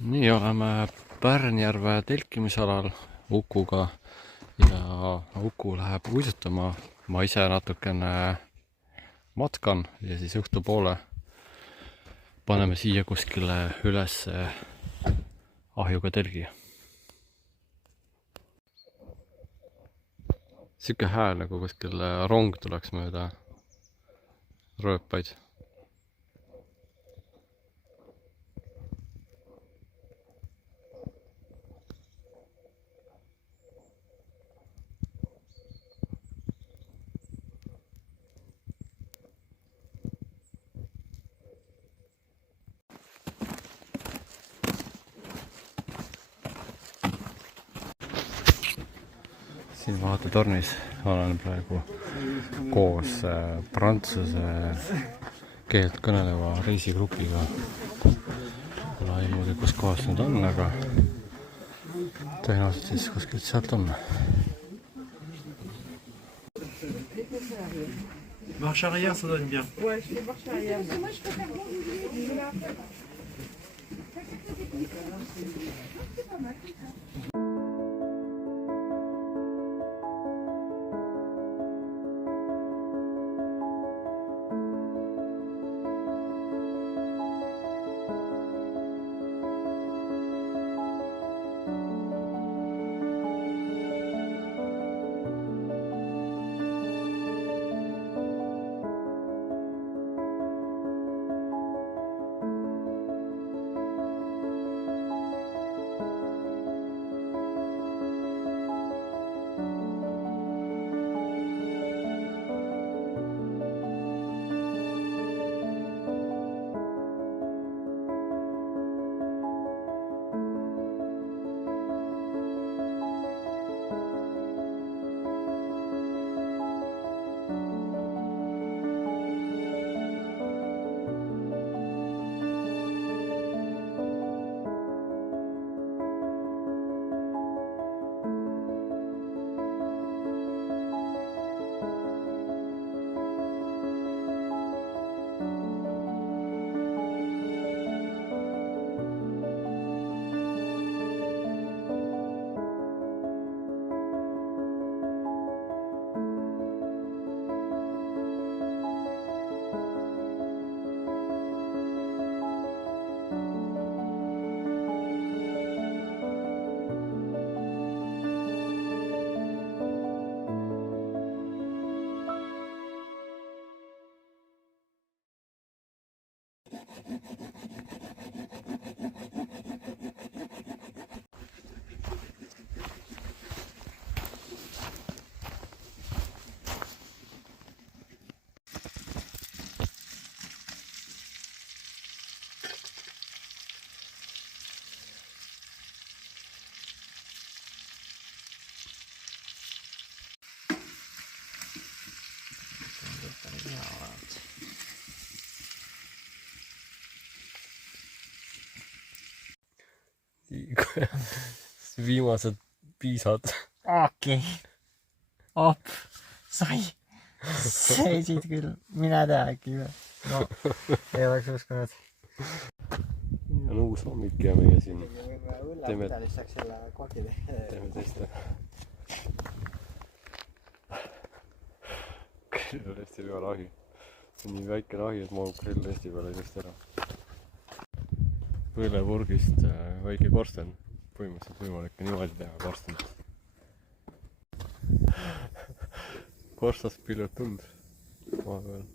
Nii oleme Pärnjärve telkimisalal Ukuga ja Uku läheb uisutama. Ma ise natukene matkan ja siis õhtupoole paneme siia kuskile üles ahjuga telgi. Siuke hääl nagu kuskil rong tuleks mööda rööpaid. Siin vaatetornis olen praegu koos prantsuse keelt kõneleva reisigrupiga. Pole aimugi, kus kohas nad on, aga tõenäoliselt siis kuskilt sealt on. Marche arrière, ça donne bien. Ouais, je vais marcher arrière. Moi, je peux faire bon. C'est pas mal. Viimased piisad. Okei. Op. Sai. Seisid küll. Mine tea äkki või. No, ei oleks uskunud. On uus hommik ja meie siin teeme teste. Grill on hästi peal ahi. See on nii väikene ahi, et mahub grill hästi peale ilusti ära. Põllepurgist väike korsten. Põhimõtteliselt võimalik ka niimoodi teha korstenit. Korstast piljud tund maa peal.